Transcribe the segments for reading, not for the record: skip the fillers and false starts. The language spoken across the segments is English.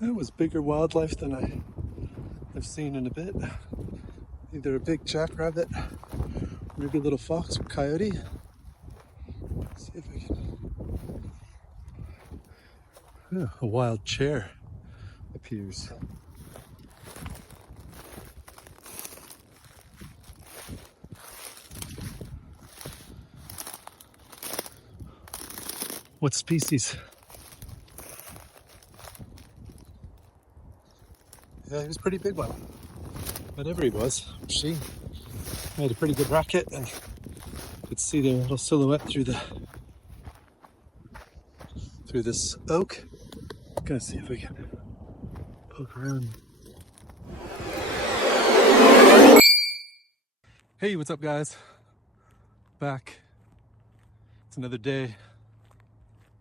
That was bigger wildlife than I've seen in a bit. Either a big jackrabbit, maybe a little fox or coyote. Let's see if I can. Oh, a wild chair appears. What species? Yeah, he was a pretty big one. Whatever he was, she made a pretty good racket, and you could see the little silhouette through this oak. I'm gonna see if we can poke around. Hey, what's up, guys? Back. It's another day.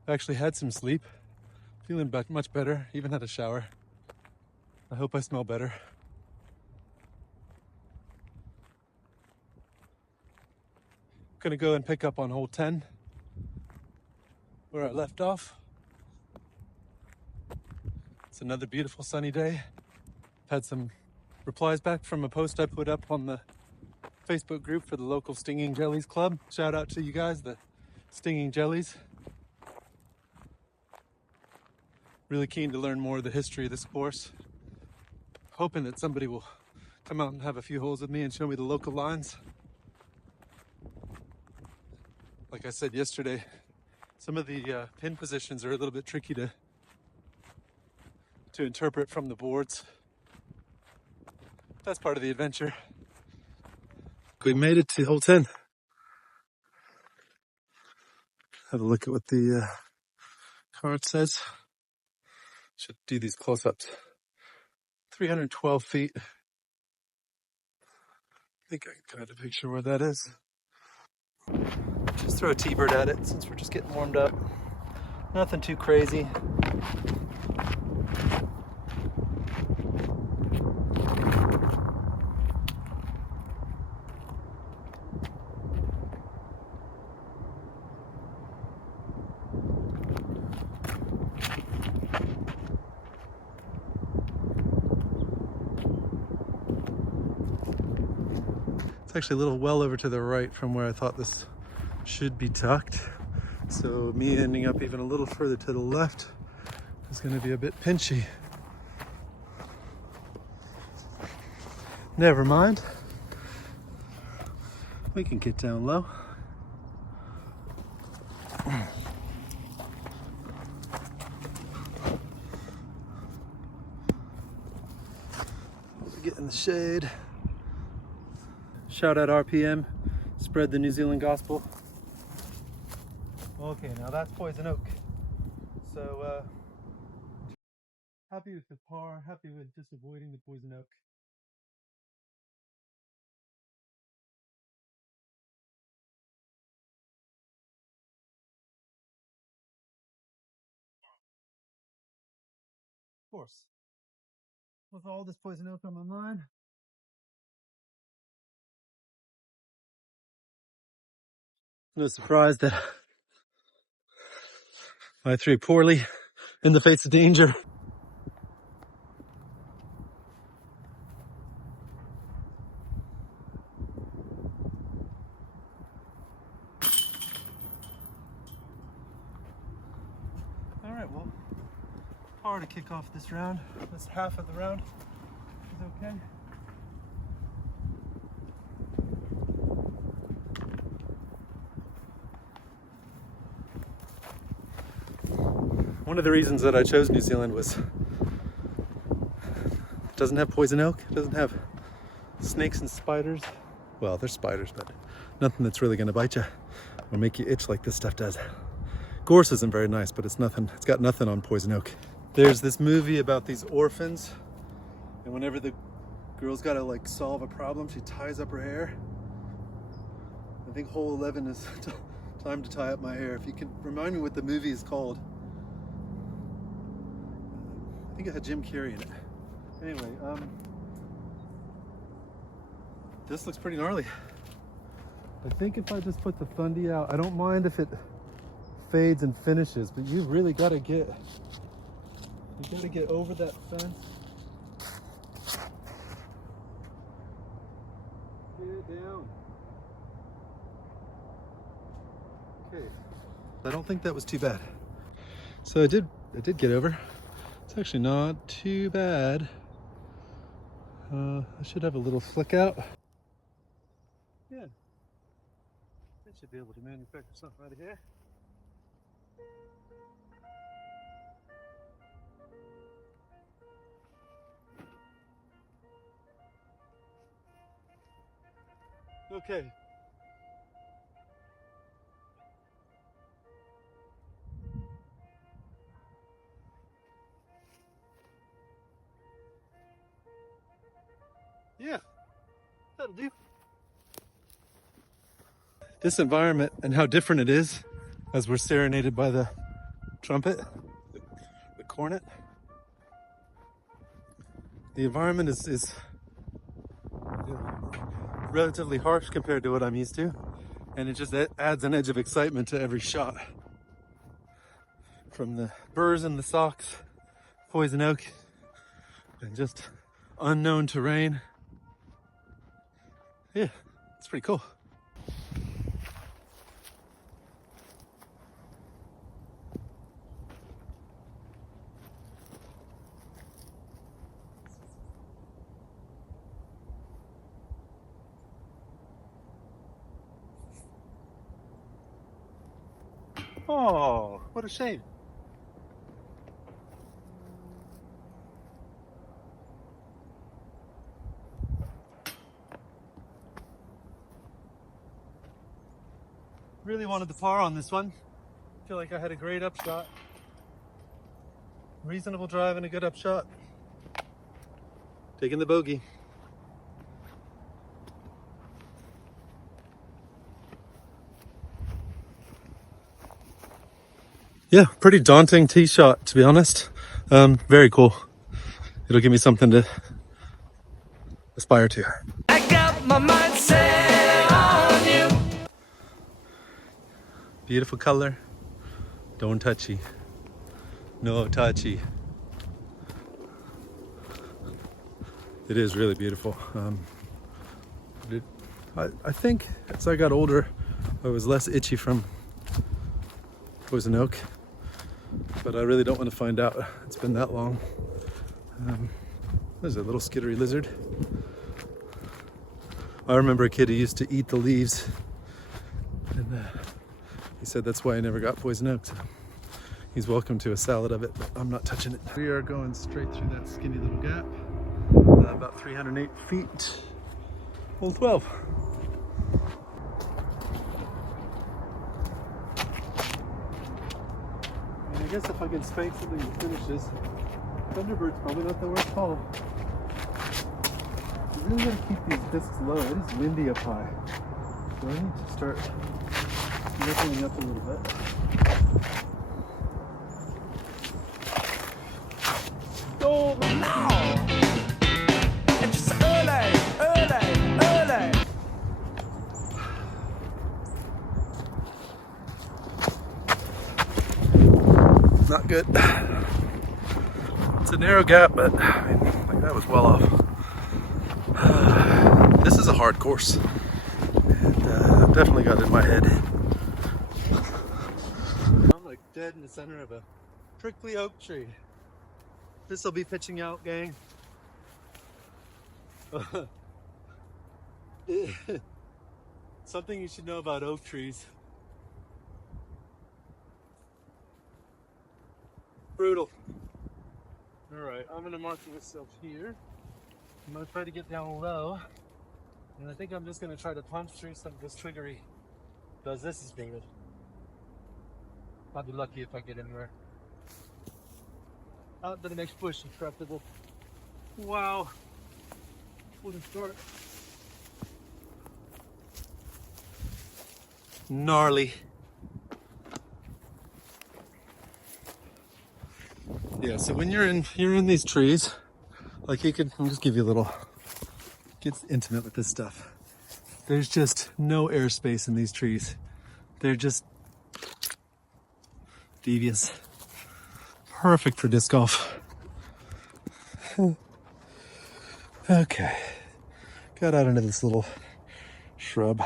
I actually had some sleep. Feeling much better. Even had a shower. I hope I smell better. Gonna go and pick up on hole 10, where I left off. It's another beautiful sunny day. Had some replies back from a post I put up on the Facebook group for the local Stinging Jellies Club. Shout out to you guys, the Stinging Jellies. Really keen to learn more of the history of this course. Hoping that somebody will come out and have a few holes with me and show me the local lines. Like I said yesterday, some of the pin positions are a little bit tricky to interpret from the boards. That's part of the adventure. We made it to hole 10. Have a look at what the card says. Should do these close-ups. 312 feet. I think I can kind of picture where that is. Just throw a T-bird at it since we're just getting warmed up. Nothing too crazy. It's actually a little well over to the right from where I thought this should be tucked. So me ending up even a little further to the left is going to be a bit pinchy. Never mind. We can get down low. Get in the shade. Shout out RPM, spread the New Zealand gospel. Okay, now that's poison oak. So, happy with the par, happy with just avoiding the poison oak. Of course. With all this poison oak on my mind. No surprise that I threw poorly in the face of danger. All right, well, par to kick off this round. This half of the round is okay. One of the reasons that I chose New Zealand was it doesn't have poison oak, it doesn't have snakes and spiders. Well, there's spiders, but nothing that's really gonna bite you or make you itch like this stuff does. Gorse isn't very nice, but it's got nothing on poison oak. There's this movie about these orphans, and whenever the girl's gotta like solve a problem, she ties up her hair. I think hole 11 is time to tie up my hair. If you can remind me what the movie is called. I think it had Jim Carrey in it. Anyway, this looks pretty gnarly. I think if I just put the Fundy out, I don't mind if it fades and finishes, but you really gotta get You gotta get over that fence. Get down. Okay. I don't think that was too bad. So I did get over. It's actually not too bad. I should have a little flick out. Yeah. I should be able to manufacture something out of here. Okay. Yeah, that'll do. This environment and how different it is as we're serenaded by the trumpet, the cornet. The environment is relatively harsh compared to what I'm used to, and it just adds an edge of excitement to every shot. From the burrs in the socks, poison oak, and just unknown terrain. Yeah, it's pretty cool. Oh, what a shame. Really wanted the par on this one. Feel like I had a great upshot. Reasonable drive and a good upshot. Taking the bogey. Yeah, pretty daunting tee shot, to be honest. Very cool. It'll give me something to aspire to. I got my mind set on you. Beautiful color. Don't touchy. No touchy. It is really beautiful. I think as I got older, I was less itchy from poison oak, but I really don't want to find out. It's been that long. There's a little skittery lizard. I remember a kid who used to eat the leaves, and he said that's why I never got poison oak. So he's welcome to a salad of it, but I'm not touching it. We are going straight through that skinny little gap, about 308 feet, hole 12. And I guess if I can spank something to finish this, Thunderbird's probably not the worst hole. You really gotta keep these discs low. It is windy up high, so I need to start lifting up a little bit. Oh no! It's just early. Not good. It's a narrow gap, but I mean, like that was well off. This is a hard course, and I've definitely got it in my head. I'm like dead in the center of a prickly oak tree. This will be pitching out, gang. Something you should know about oak trees. Brutal. Alright, I'm gonna mark myself here. I'm gonna try to get down low. And I think I'm just gonna try to punch through some of this triggery, because this is brutal. I'll be lucky if I get anywhere. Out to the next bush, intractable. Wow. What a start. Gnarly. Yeah, so when you're in these trees, like I'll just give you a little, get intimate with this stuff. There's just no airspace in these trees. They're just devious. Perfect for disc golf. Okay, got out into this little shrub.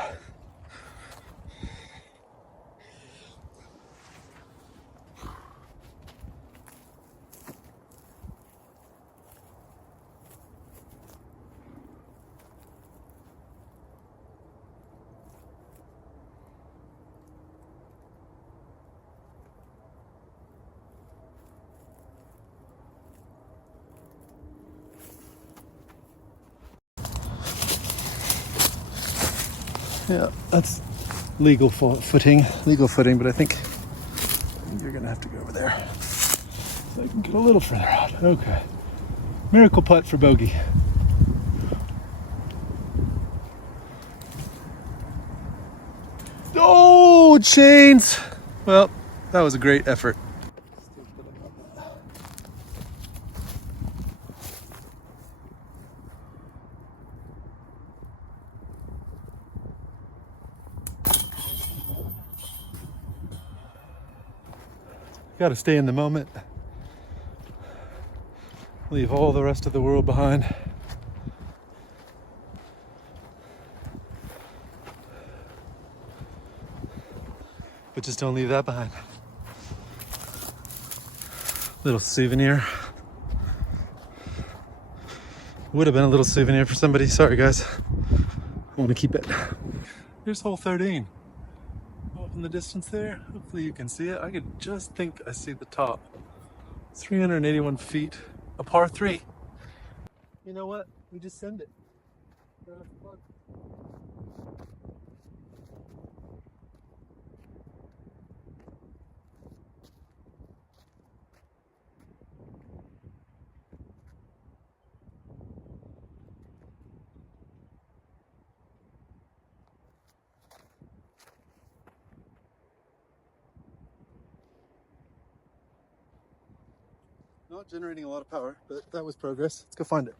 Yeah, that's legal footing, but I think you're gonna have to go over there so I can get a little further out. Okay, miracle putt for bogey. Oh, chains! Well, that was a great effort. Got to stay in the moment. Leave all the rest of the world behind. But just don't leave that behind. Little souvenir. Would have been a little souvenir for somebody. Sorry, guys. I want to keep it. Here's hole 13. Off in the distance there. Hopefully you can see it. I could just think I see the top. 381 feet. A par 3. You know what? We just send it. Not generating a lot of power, but that was progress. Let's go find it.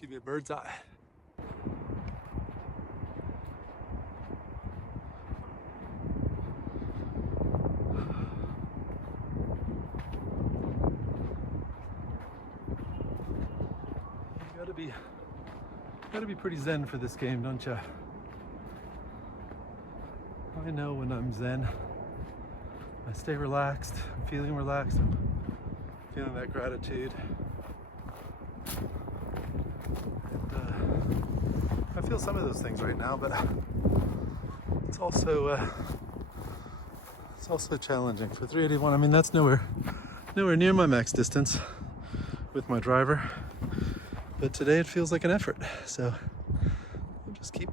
Give you a bird's eye. You gotta be pretty zen for this game, don't you? I know when I'm zen, I stay relaxed. I'm feeling relaxed. I'm feeling that gratitude. And, I feel some of those things right now, but it's also challenging for 381. I mean, that's nowhere near my max distance with my driver. But today it feels like an effort, so we'll just keep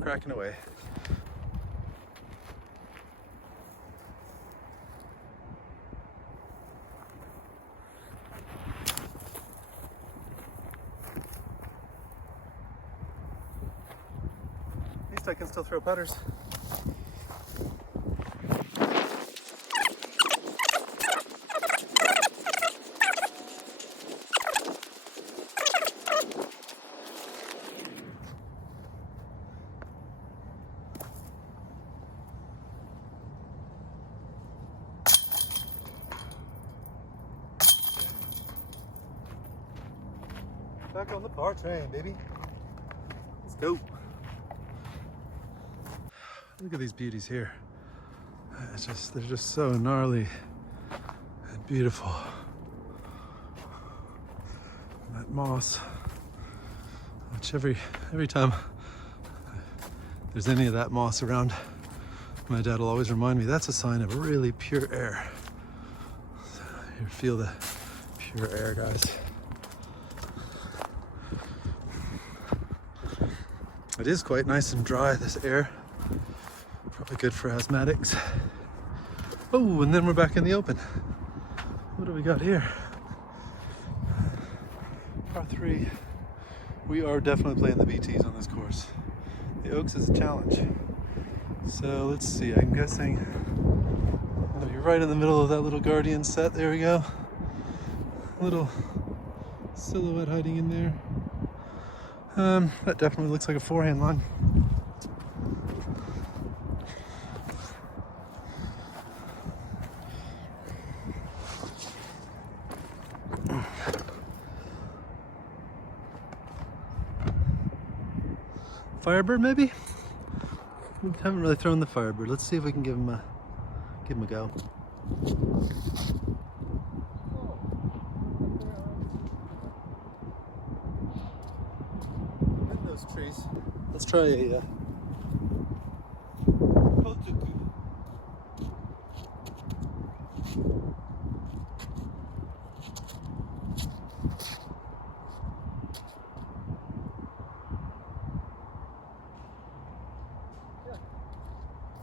cracking away. At least I can still throw putters. Back on the par train, baby. Let's go. Look at these beauties here. They're just so gnarly and beautiful. And that moss, which every time there's any of that moss around, my dad will always remind me that's a sign of really pure air. So you feel the pure air, guys. It is quite nice and dry, this air. Probably good for asthmatics. Oh, and then we're back in the open. What do we got here? Par 3. We are definitely playing the BTs on this course. The Oaks is a challenge. So let's see, I'm guessing, oh, you're right in the middle of that little Guardian set. There we go. Little silhouette hiding in there. That definitely looks like a forehand line. Firebird maybe? We haven't really thrown the Firebird. Let's see if we can give him a go. In those trees. Let's try a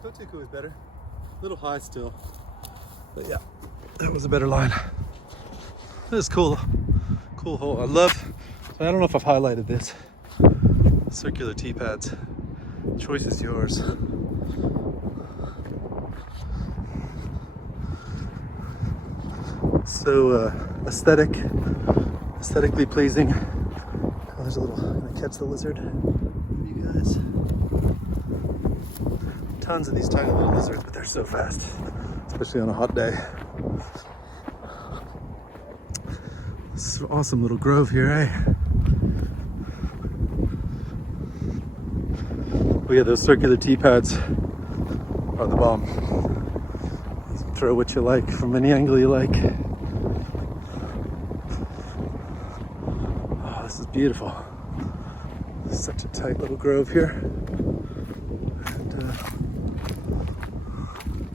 Kotuku is better. A little high still. But yeah, that was a better line. That is cool. Cool hole. I don't know if I've highlighted this. Circular tee pads. Choice is yours. So aesthetically pleasing. Oh, there's a little, I'm gonna catch the lizard for you guys. Tons of these tiny little lizards, but they're so fast, especially on a hot day. This is an awesome little grove here, eh? Oh yeah, those circular tee pads are the bomb. Throw what you like from any angle you like. Oh, this is beautiful. Such a tight little grove here.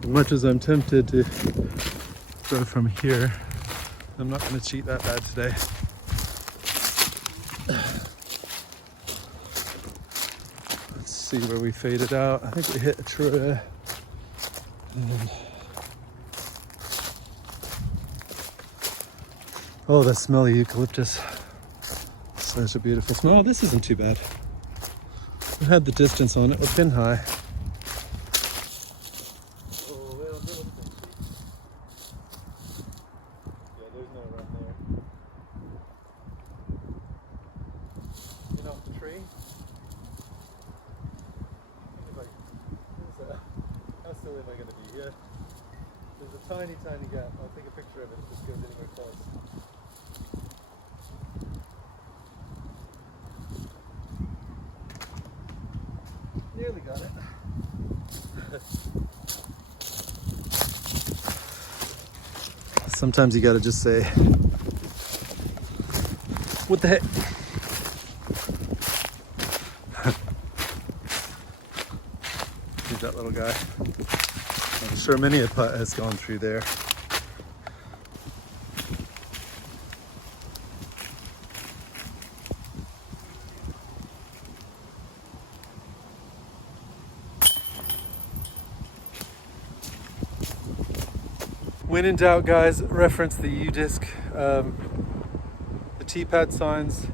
As much as I'm tempted to throw from here, I'm not going to cheat that bad today. Let's see where we faded out. I think we hit a tree. Oh, that smelly eucalyptus. Such a beautiful smell. Oh, this isn't too bad. We had the distance on it. We're pin high. Tiny gap. I'll take a picture of it if this goes anywhere close. Nearly got it. Sometimes you gotta just say, what the heck? Here's that little guy. I'm sure many a putt has gone through there. When in doubt, guys, reference the U-disc. The tee-pad signs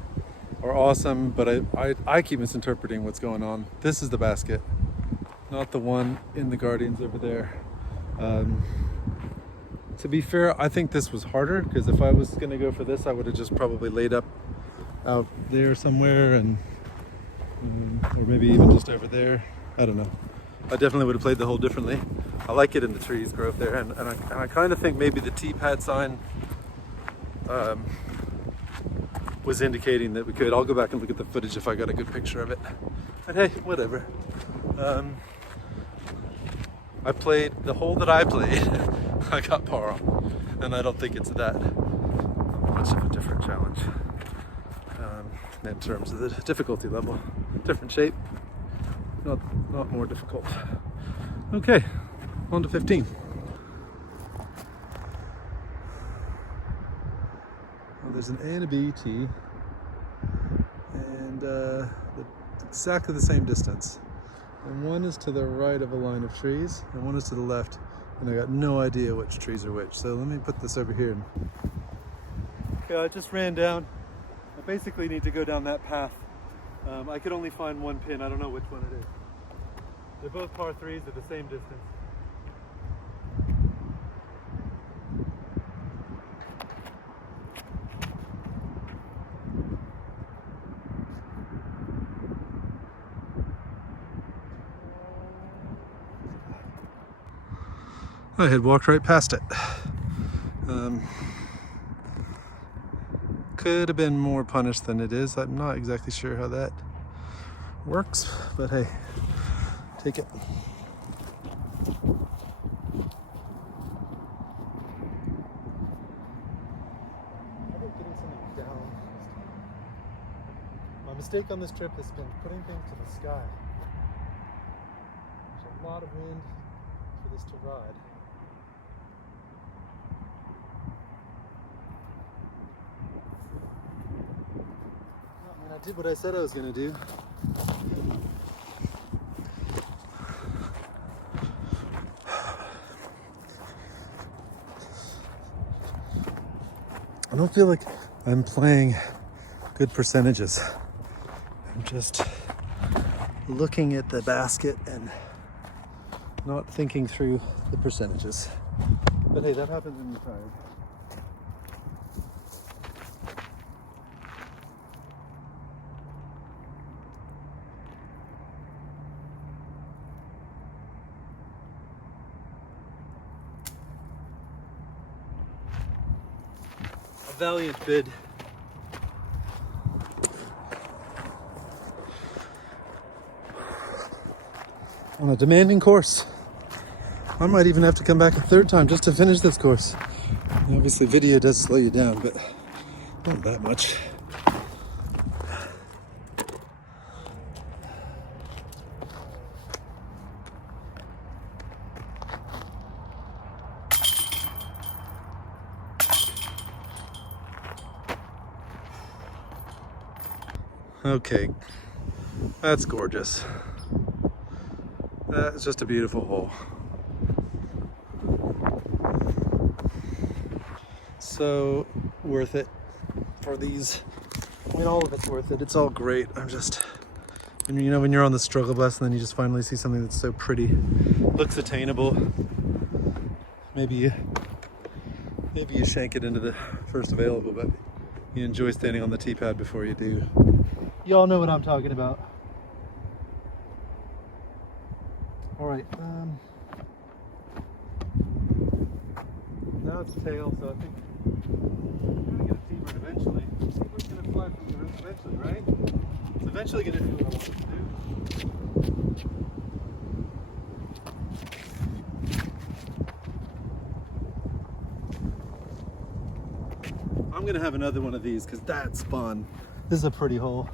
are awesome, but I keep misinterpreting what's going on. This is the basket, not the one in the Guardians over there. To be fair, I think this was harder, because if I was going to go for this, I would have just probably laid up out there somewhere, and or maybe even just over there. I don't know. I definitely would have played the hole differently. I like it in the trees grove there, and I kind of think maybe the tee-pad sign was indicating that we could. I'll go back and look at the footage if I got a good picture of it. But hey, whatever. I played the hole that I played. I got par on, and I don't think it's that much of a different challenge in terms of the difficulty level. Different shape, not more difficult. Okay, on to 15. Well, there's an A and a B tee, and exactly the same distance. And one is to the right of a line of trees, and one is to the left, and I got no idea which trees are which. So let me put this over here. Okay, I just ran down. I basically need to go down that path. I could only find one pin. I don't know which one it is. They're both par 3s at the same distance. I had walked right past it. Could have been more punished than it is. I'm not exactly sure how that Works, but hey, take it. My mistake on this trip has been putting things to the sky. There's a lot of wind for this to ride. I did what I said I was going to do. I don't feel like I'm playing good percentages. I'm just looking at the basket and not thinking through the percentages. But hey, that happens when you're tired. A valiant bid. On a demanding course. I might even have to come back a third time just to finish this course. And obviously video does slow you down, but not that much. Okay, that's gorgeous. That's just a beautiful hole. So worth it for these. I mean, all of it's worth it. It's all great. I'm just, and you know, when you're on the struggle bus and then you just finally see something that's so pretty, looks attainable. Maybe you shank it into the first available, but you enjoy standing on the tee pad before you do. Y'all know what I'm talking about. All right. Now it's tail, so I think I'm gonna get a T-bird eventually. T-bird's gonna fly from the roof eventually, right? It's eventually gonna do what I want it to do. I'm gonna have another one of these because that's fun. This is a pretty hole.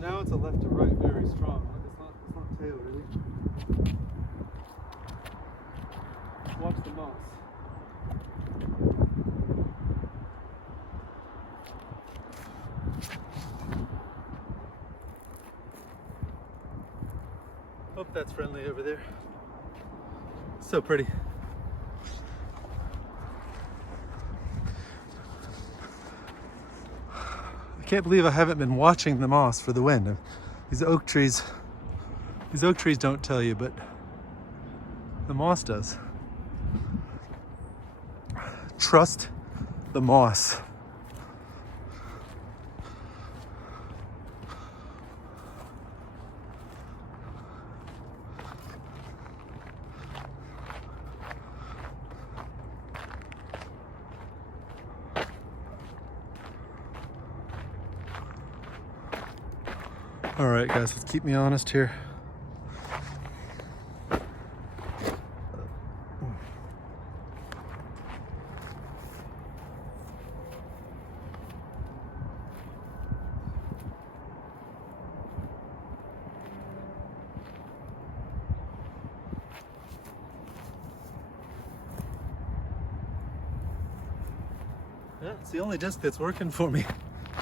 Now it's a left to right, very strong. It's not tail really. Watch the moss. Hope that's friendly over there. So pretty. I can't believe I haven't been watching the moss for the wind. These oak trees don't tell you, but the moss does. Trust the moss. All right, guys, let's keep me honest here. Yeah, it's the only disc that's working for me.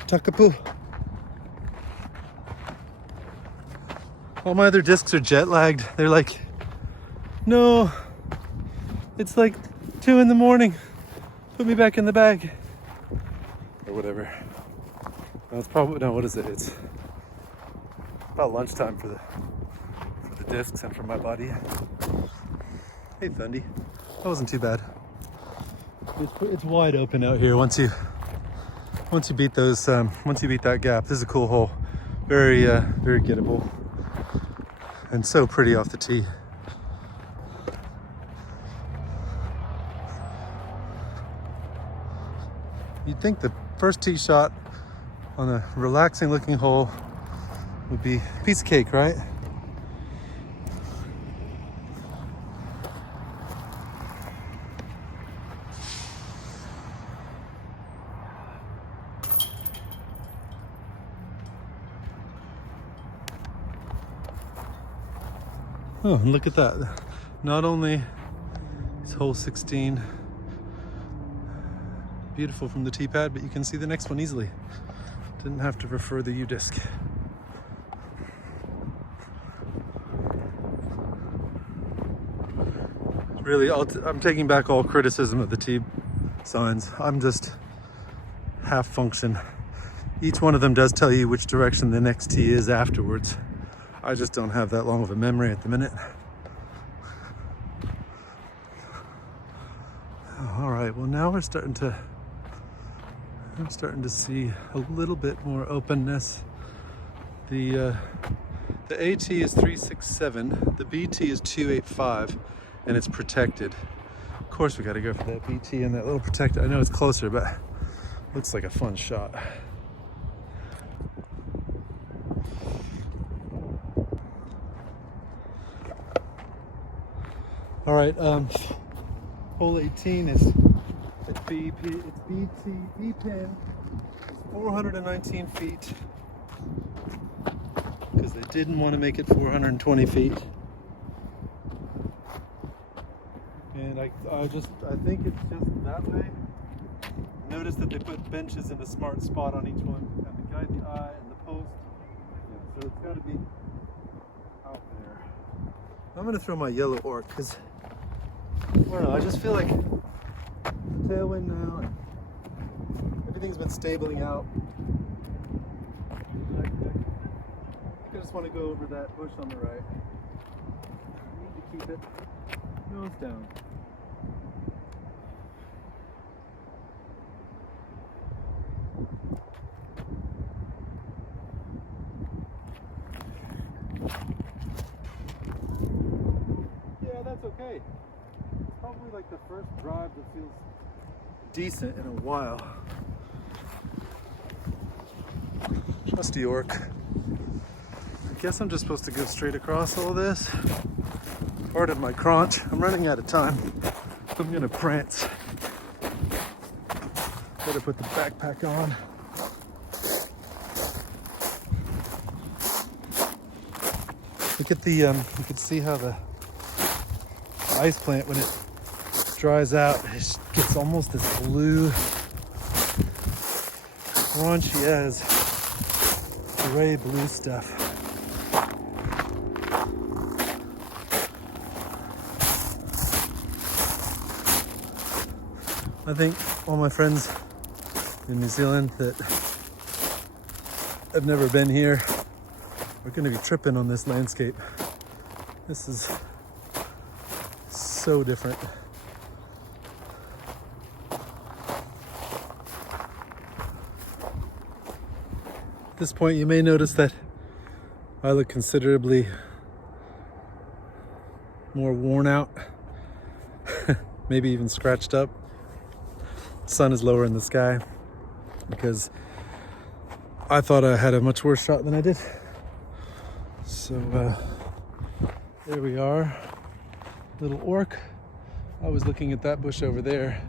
Takapoo. All my other discs are jet lagged. They're like, no, it's like 2 in the morning. Put me back in the bag. Or whatever. No, it's probably, no, what is it? It's about lunchtime for the discs and for my body. Hey, Thundy. That wasn't too bad. It's wide open out here once you beat those, once you beat that gap. This is a cool hole. Very gettable. And so pretty off the tee. You'd think the first tee shot on a relaxing looking hole would be a piece of cake, right? Oh, and look at that. Not only is hole 16 beautiful from the tee pad, but you can see the next one easily. Didn't have to refer the U-disc. Really, I'm taking back all criticism of the tee signs. I'm just half function. Each one of them does tell you which direction the next tee is afterwards. I just don't have that long of a memory at the minute. All right, well now I'm starting to see a little bit more openness. The AT is 367, the BT is 285, and it's protected. Of course we gotta go for that BT and that little protected. I know it's closer, but looks like a fun shot. All right, hole 18 is it's BT, B pin, 419 feet, because they didn't want to make it 420 feet. And I think it's just that way. Notice that they put benches in a smart spot on each one, and to guide the eye and the post. Yeah, so it's got to be out there. I'm gonna throw my yellow orc because I don't know, I just feel like tailwind now and everything's been stabling out. I think I just want to go over that bush on the right. I need to keep it nose down. Yeah, that's okay. It's probably like the first drive that feels decent in a while. Trusty orc. I guess I'm just supposed to go straight across all this. Pardon my crunch. I'm running out of time. I'm gonna prance. Better put the backpack on. Look at the, you can see how the ice plant, when it dries out, it gets almost this blue, crunchy as gray blue stuff. I think all my friends in New Zealand that have never been here are going to be tripping on this landscape. This is so different. At this point, you may notice that I look considerably more worn out, maybe even scratched up. The sun is lower in the sky because I thought I had a much worse shot than I did. So there we are, little orc. I was looking at that bush over there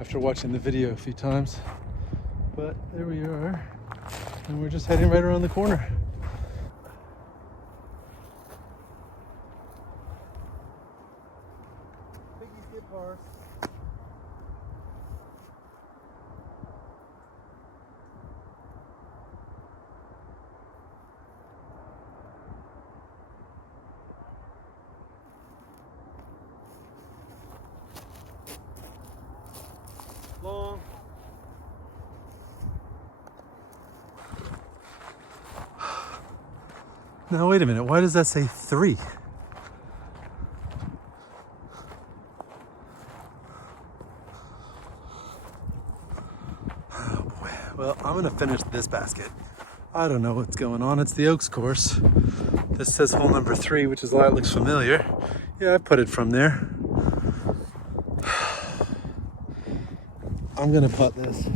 after watching the video a few times, but there we are, and we're just heading right around the corner. Piggy skip horse. Long. Now wait a minute, why does that say 3? Oh boy. Well, I'm gonna finish this basket. I don't know what's going on. It's the Oaks course. This says hole number 3, which is why it looks familiar. Yeah, I put it from there. I'm gonna putt this.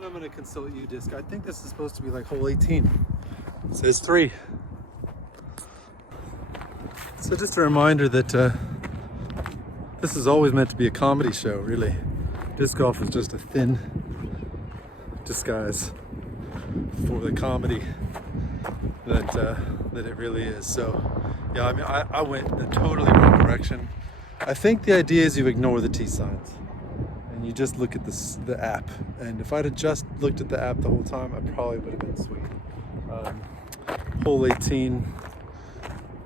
And I'm going to consult you, disc. I think this is supposed to be like hole 18. It says 3. So just a reminder that this is always meant to be a comedy show, really. Disc golf is just a thin disguise for the comedy that it really is. So yeah, I mean, I went in a totally wrong direction. I think the idea is you ignore the T signs and you just look at the app. And if I'd have just looked at the app the whole time, I probably would have been sweet. Hole 18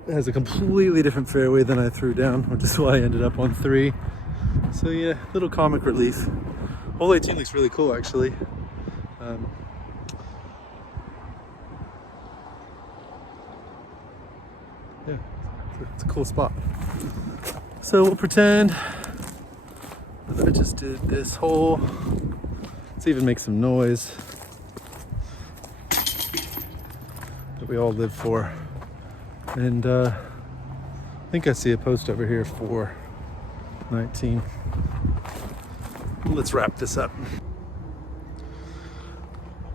has a completely different fairway than I threw down, which is why I ended up on 3. So yeah, little comic relief. Hole 18 looks really cool, actually. Yeah, it's a cool spot. So we'll pretend that I just did this hole. Let's even make some noise that we all live for. And I think I see a post over here for 19. Let's wrap this up.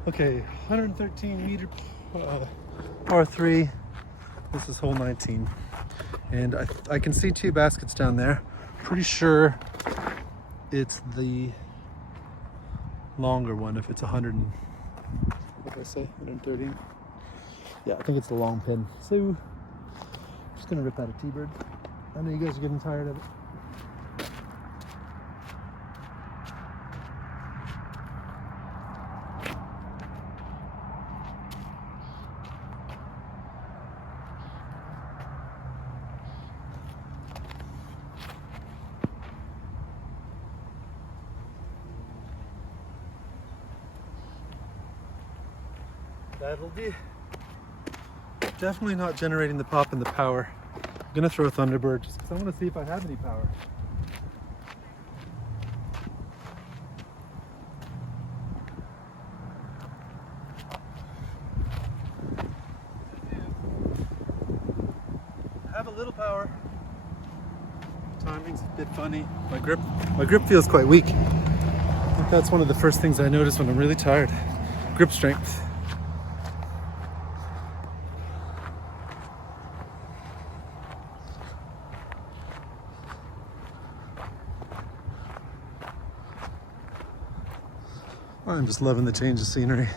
Okay, 113 meter par 3. This is hole 19. And I can see 2 baskets down there. Pretty sure it's the longer one if it's 100 and, what did I say, 113? Yeah, I think it's the long pin. So, I'm just gonna rip out a T-bird. I know you guys are getting tired of it. That'll do. Definitely not generating the pop and the power. I'm gonna throw a Thunderbird just because I want to see if I have any power. I have a little power. Timing's a bit funny. My grip feels quite weak. I think that's one of the first things I notice when I'm really tired. Grip strength. I'm just loving the change of scenery.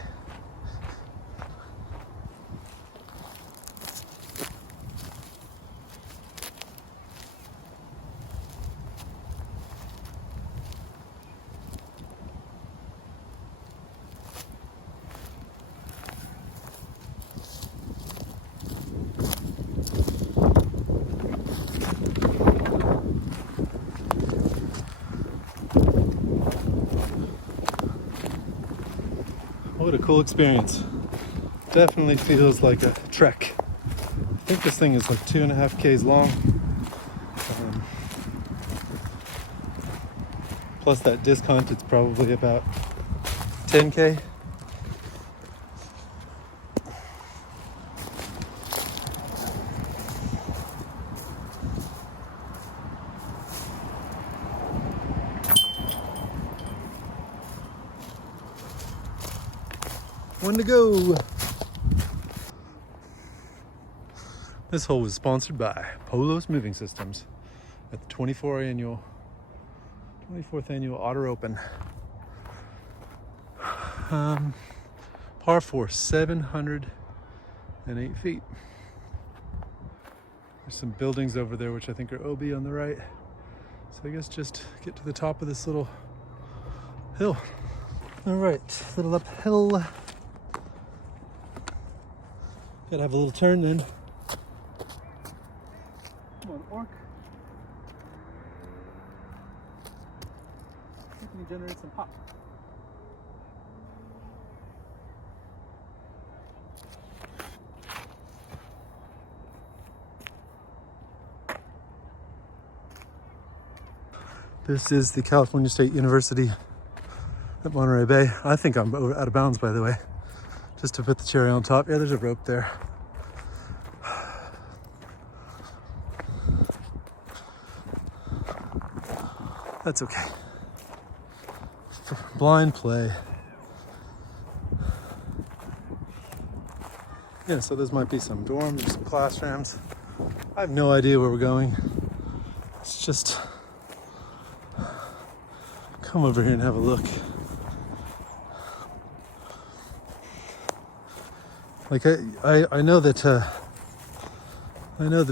What a cool experience. Definitely feels like a trek. I think this thing is like 2.5 Ks long. Plus that disc hunt, it's probably about 10K. One to go. This hole was sponsored by Polos Moving Systems at the 24th annual Otter Open. Par 4, 708 feet. There's some buildings over there, which I think are OB on the right. So I guess just get to the top of this little hill. All right, little uphill. Gotta have a little turn then. Come on, orc. Can you generate some pop? This is the California State University at Monterey Bay. I think I'm out of bounds, by the way. Just to put the cherry on top. Yeah, there's a rope there. That's okay. Blind play. Yeah, so this might be some dorms or some classrooms. I have no idea where we're going. Let's just come over here and have a look. Like I know that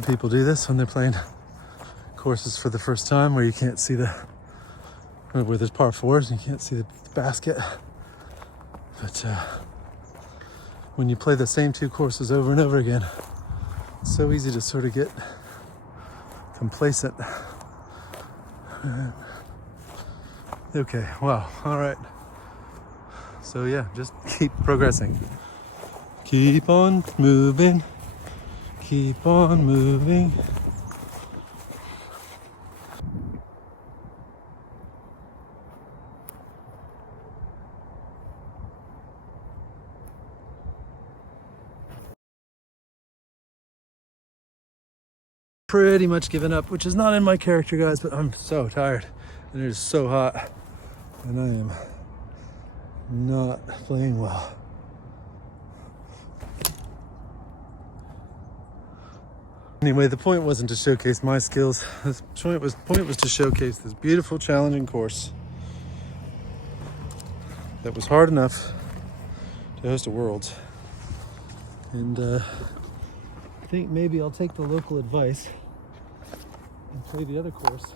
people do this when they're playing courses for the first time, where you can't see where there's par fours and you can't see the basket. But when you play the same two courses over and over again, it's so easy to sort of get complacent. Okay, wow, all right. So yeah, just keep progressing. Keep on moving. Keep on moving. Pretty much given up, which is not in my character, guys, but I'm so tired and it is so hot and I am not playing well. Anyway, the point wasn't to showcase my skills. The point was to showcase this beautiful, challenging course that was hard enough to host a Worlds. And I think maybe I'll take the local advice and play the other course.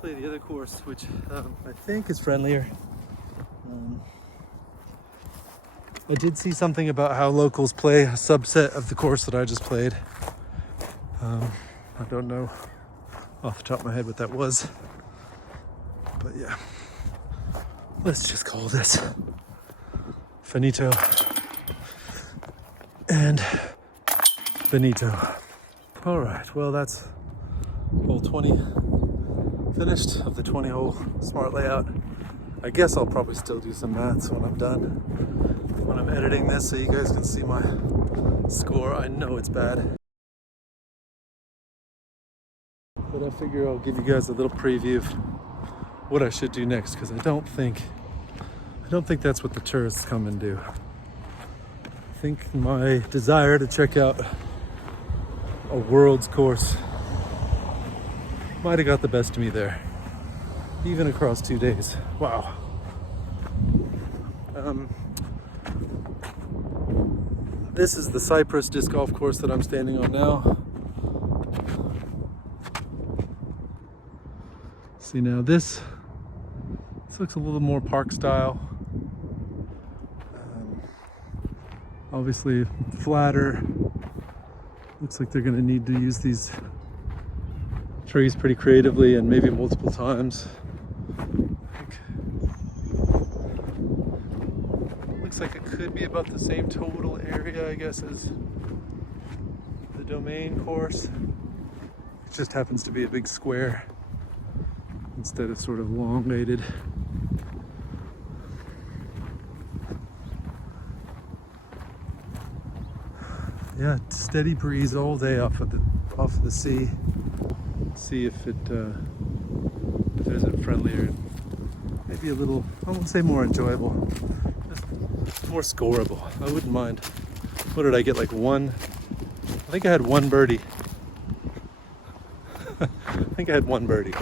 Play the other course, which I think is friendlier. I did see something about how locals play a subset of the course that I just played. I don't know off the top of my head what that was, but yeah, let's just call this finito and benito. All right, well, that's hole 20 finished of the 20-hole smart layout. I guess I'll probably still do some maths when I'm done, when I'm editing this, so you guys can see my score. I know it's bad, but I figure I'll give you guys a little preview of what I should do next, because I don't think that's what the tourists come and do. I think my desire to check out a Worlds course might have got the best of me there, even across 2 days. Wow. This is the Cyprus disc golf course that I'm standing on now. See, now this looks a little more park style. Obviously flatter. Looks like they're going to need to use these trees pretty creatively and maybe multiple times. Looks like it could be about the same total area, I guess, as the domain course. It just happens to be a big square instead of sort of elongated. Yeah, steady breeze all day off of the sea. See if it isn't friendlier, maybe a little, I won't say more enjoyable, just more scoreable. I wouldn't mind. What did I get, like one? I think I had one birdie. I think I had one birdie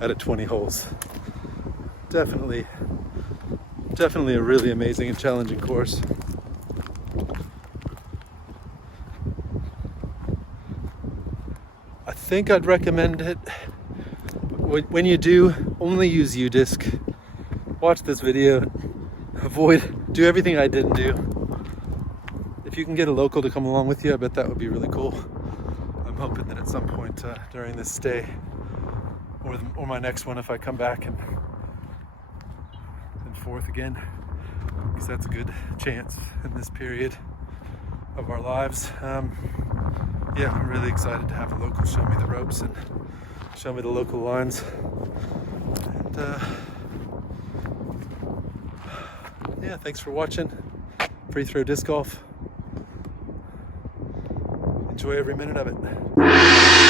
out of 20 holes. Definitely a really amazing and challenging course. I think I'd recommend it. When you do, only use U-disc. Watch this video. Do everything I didn't do. If you can get a local to come along with you, I bet that would be really cool. I'm hoping that at some point during this stay, or my next one, if I come back and forth again, because that's a good chance in this period of our lives. Yeah, I'm really excited to have a local show me the ropes and show me the local lines. And yeah, thanks for watching Free Throw Disc Golf. Enjoy every minute of it.